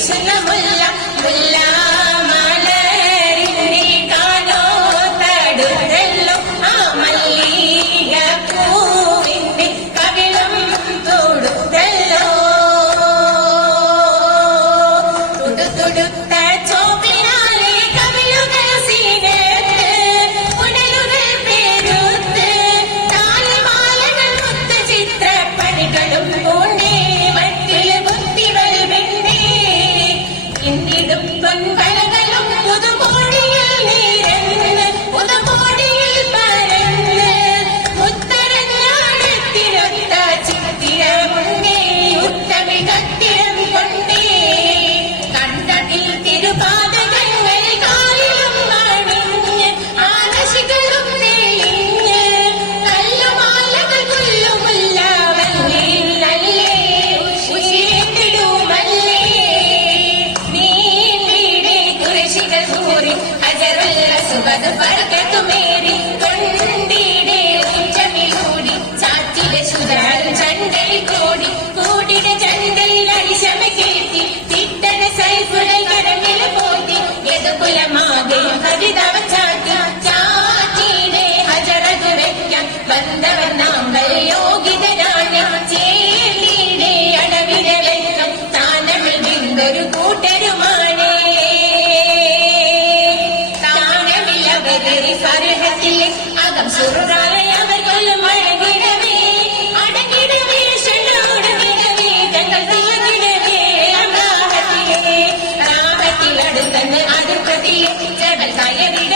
വീശുന്ന മുല്ല മുല്ല മലരിന്റെ കാലോ തടുത്തല്ലോ ആ മല്ലിക പൂവിന്റെ കവിളം തൊടുത്തല്ലോ തുടുത്തുടുത്ത ചോപ്പിനാലെ കവിളുകൾ സീനത്ത് ഉടലുകൾ പേരുത്ത് താലിമാലകൾ മുത്ത ചിത്രപ്പണികളും പൂണ്ടേ മറ്റില് ബുദ്ധികൾ വെണ്ടേ ഇന്നിടും പൊൻപലകളും പുതുമോടിയിൽ നീരന്ന് പുതുമോടിയിൽ പരന്ന് ഉത്തരഞ്ഞാടത്തിനൊത്ത ചിത്തിരമുണ്ടേ ഉത്തമികത്തിരം കൊണ്ടേ കണ്ടതിൽ തിരുപാതകങ്ങൾ കാലിലും അണിഞ്ഞ് ആകാശികളും തെളിഞ്ഞ് കല്ലുമാലകൾ കൊല്ലുമുല്ല വല്ലില്ലല്ലേ ഉശിരിടുമല്ലേ നീണ്ടിടെ കുരിശികൾ കൂറി അജറുൽ അസ്വദ് ബർക്കത്തുമേറി കൊണ്ടിടെ ഉച്ചമിലൂടി ചാറ്റിലെ ശുദ്രാൽ ചണ്ടൽ കോടി കൂടിടെ ചണ്ടലിൽ അരിശമ കീർത്തി തിട്ടന സൈഫുകൾ കരമിൽ പോറ്റി യദുകുലമാകെയും കവിതവ ചാറ്റി ചാറ്റിടെ ഹജറതു വെക്കാൻ ബന്ധവൻ നാങ്കൾ യോഗിതരാണ് ചേലിടെ അടവിലെ വെക്കം താനമിൽ നിന്നൊരു കൂട്ടരുമാണ് താനമില്ലവരെ ഫർഹത്തിലെ അകം സുറായ അവർ കൊല്ലും അഴകിടവേ അടങ്ങിടവേ ഷണ്ണോടുമിടവേ തങ്ങൾ തീർന്നിടവേ രാഹത്തിലടുത്തന്ന് അതിർപ്പതിലെ ജബൽ കയറിട